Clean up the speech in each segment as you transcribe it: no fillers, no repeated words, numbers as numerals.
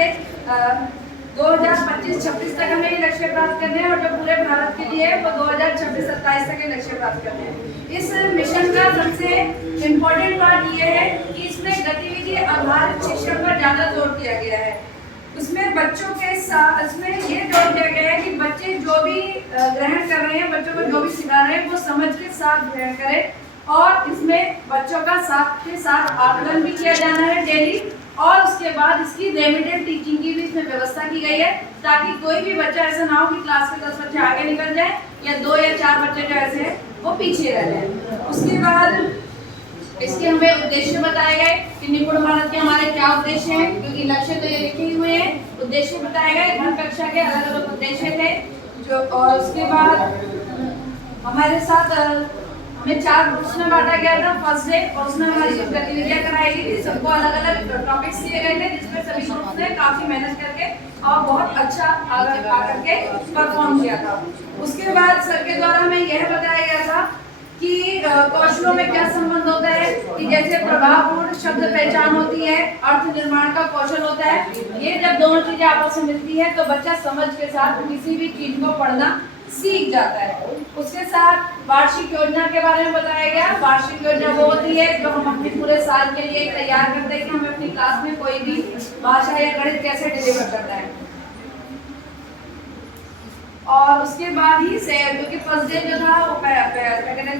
पहले 2025-26 तक हमें ये लक्ष्य प्राप्त करने हैं और जो पूरे भारत के लिए है वो 2026-27 तक ये लक्ष्य प्राप्त करने हैं। इस मिशन का सबसे इम्पोर्टेंट बात ये है कि इसमें गतिविधि आधारित शिक्षण पर ज़्यादा जोर दिया गया है। उसमें बच्चों के साथ इसमें ये जोर दिया गया है कि बच्चे जो भी ग्रहण कर रहे हैं, बच्चों को जो भी सिखा रहे हैं वो समझ के साथ ग्रहण करें और इसमें बच्चों का साथ के साथ आकलन भी किया जाना है डेली और उसके बाद इसकी रेमिडेंट टीचिंग की भी इसमें व्यवस्था की गई है ताकि कोई भी बच्चा ऐसा ना हो कि क्लास के 10 बच्चे आगे निकल जाए या 2 या 4 बच्चे जो ऐसे हैं वो पीछे रह जाए। उसके बाद इसके हमें उद्देश्य बताए गए कि निपुण भारत के हमारे क्या उद्देश्य हैं, क्योंकि लक्ष्य तो ये लिखे हुए हैं। उद्देश्य बताए गए, घन कक्षा के अलग अलग उद्देश्य थे जो, और उसके बाद हमारे साथ हमें 4 ग्रुप्स में बांटा गया था फर्स्ट डे और उसमें हमारी जो गतिविधियां कराई गई थी सबको अलग अलग टॉपिक्स दिए गए थे जिसमें सभी ग्रुप्स ने काफी मेहनत करके और बहुत अच्छा आकर के परफॉर्म किया था। उसके बाद सर के द्वारा हमें यह बताया गया था कि कौशलों में क्या संबंध होता है कि जैसे प्रभावपूर्ण शब्द पहचान होती है, अर्थ निर्माण का कौशल होता है। ये जब दोनों चीजें आपस में मिलती है तो बच्चा समझ के साथ किसी भी चीज को पढ़ना सीख जाता है। उसके साथ वार्षिक योजना के बारे में बताया गया। वार्षिक योजना वो होती है जो हम अपने पूरे साल के लिए तैयार करते हैं कि हमें अपनी क्लास में कोई भी भाषा या गणित कैसे डिलीवर करना है। और उसके बाद ही से क्योंकि फर्स्ट डे जो था वो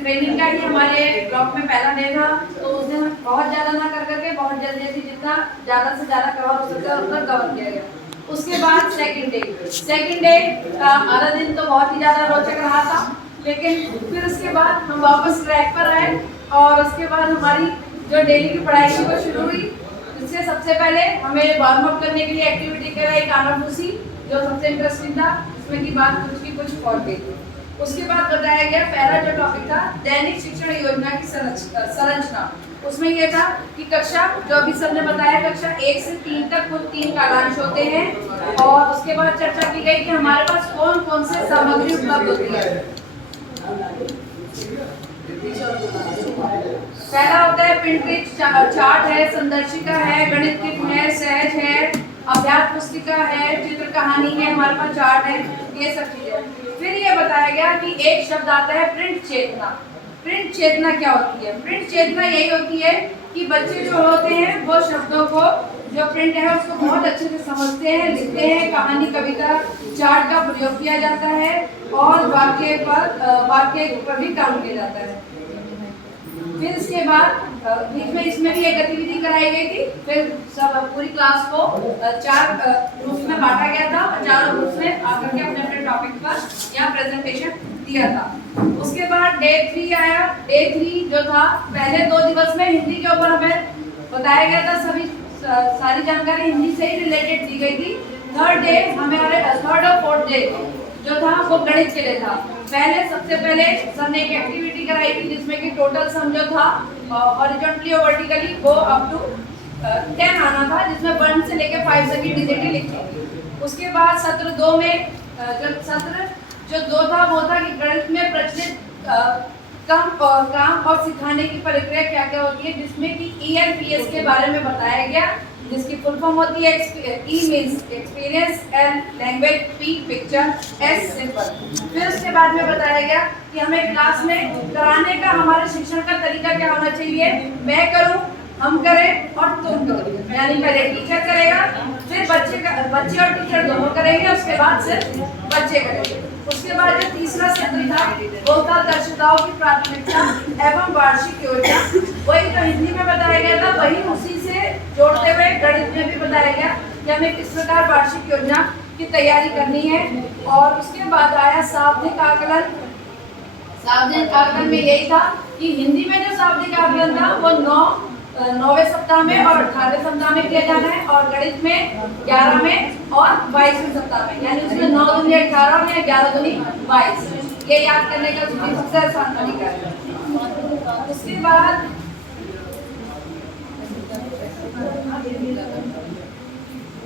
ट्रेनिंग का ही हमारे ब्लॉक में पहला डे था तो उस दिन बहुत ज़्यादा ना कर करके बहुत जल्दी जितना ज़्यादा से ज़्यादा कवर हो सकता है उतना कवर किया गया। उसके बाद सेकंड डे का आधा दिन तो बहुत ही ज़्यादा रोचक रहा था, लेकिन फिर उसके बाद हम वापस ट्रैक पर आए और उसके बाद हमारी जो डेली की पढ़ाई थी वो शुरू हुई। इससे सबसे पहले हमें वार्म अप करने के लिए एक्टिविटी कराई कानाफूसी जो सबसे इंटरेस्टिंग था, इसमें की बात कुछ फॉल्ट गई। उसके बाद बताया गया पहला जो टॉपिक था दैनिक शिक्षण योजना की संरचना। उसमें यह था कि कक्षा जो अभी सर ने बताया कक्षा 1 से 3 तक कुल 3 कालांश होते हैं और उसके बाद चर्चा की गई कि हमारे पास कौन कौन से सामग्री उपलब्ध होती है। पहला होता है प्रिंट चार्ट है, संदर्शिका है, गणित किट है, सहज है, अभ्यास पुस्तिका है, चित्र कहानी है, हमारे पास चार्ट है, ये सब चीजें। फिर ये बताया गया कि एक शब्द आता है प्रिंट चेतना। प्रिंट चेतना क्या होती है? प्रिंट चेतना यही होती है कि बच्चे जो होते हैं वो शब्दों को जो प्रिंट है उसको बहुत अच्छे से समझते हैं, लिखते हैं, कहानी कविता चार्ट का प्रयोग किया जाता है और वाक्य पर भी काम किया जाता है। फिर इसके बाद बीच में इसमें भी एक गतिविधि कराई गई थी। फिर सब पूरी क्लास को 4 ग्रुप्स में बांटा गया था और चारों ग्रुप्स ने आकर के अपने अपने टॉपिक पर यहाँ प्रेजेंटेशन दिया था। उसके बाद डे 3 आया। डे 3 जो था पहले 2 दिवस में हिंदी के ऊपर हमें बताया गया था, सारी जानकारी हिंदी से ही रिलेटेड दी गई थी। थर्ड और फोर्थ डे जो था वो गणित के लिए था। सबसे पहले सर ने एक एक्टिविटी कराई थी जिसमें कि टोटल सम जो था हॉरिजॉन्टली और वर्टिकली वो अप टू 10 आना था, जिसमें 1 से लेकर 5 तक की डिजिट लिखी थी। उसके बाद सत्र 2 में जो 2 था वो था कि गणित में प्रचलित काम और सिखाने की प्रक्रिया क्या क्या होती है, जिसमें कि ELPS के बारे में बताया गया, जिसकी फुल फॉर्म होती है E means experience, L language, P picture, S simple. फिर उसके बाद में बताया गया कि हमें क्लास में कराने का हमारे शिक्षण का तरीका क्या होना चाहिए। मैं करूं, हम करें और तुम करो, यानी पहले टीचर करेगा, फिर बच्चे और टीचर दोनों करेंगे, उसके बाद सिर्फ बच्चे करेंगे। उसके बाद जो तीसरा सत्र था वो था दक्षताओं की प्राथमिकता एवं वार्षिक योजना। वही तो हिंदी में बताया गया था, वही उसी से जोड़ते हुए गणित में भी बताया गया कि हमें किस प्रकार वार्षिक योजना की तैयारी करनी है। और उसके बाद आया शाब्दिक आकलन। शाब्दिक आकलन में यही था कि हिंदी में जो शाब्दिक आकलन था वो 9वें सप्ताह में और 18वें सप्ताह में किया जाना है और गणित में 11 में और 22वें सप्ताह में, यानी उसमें 9 दूनी 18 में 11 दूनी 22। ये याद करने का सबसे आसान तरीका है। उसके बाद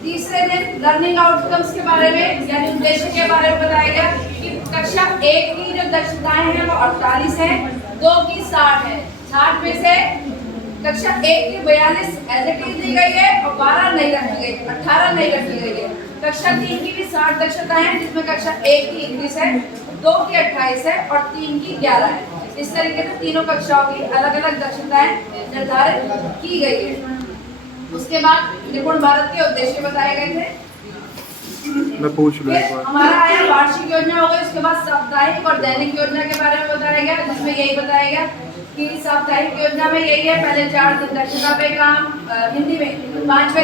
तीसरे दिन लर्निंग आउटकम्स के बारे में यानी उद्देश्य के बारे में बताया गया कि कक्षा 1 की जो दक्षताएं हैं वो 48 है, 2 की 60 है। 60 में से कक्षा 1 की 42 एज इट इज दी गई है और 12 नहीं रखी गई, 18 नहीं रखी गई है। कक्षा 3 की भी 60 दक्षताएं हैं, जिसमें कक्षा 1 की 31 है, 2 की 28 है और 3 की 11 है। इस तरीके से तीनों कक्षाओं की अलग अलग दक्षताएं निर्धारित की गई है। उसके बाद निपुण भारत के उद्देश्य बताए गए थे। मैं पूछ लूँ एक फिर बार। हमारा आया वार्षिक योजना हो गई, उसके बाद साप्ताहिक और दैनिक योजना के बारे में बताया गया, जिसमें यही बताया गया कि साप्ताहिक योजना में यही है, पहले 4 दिन दक्षता पे काम, हिंदी में 5वें दिन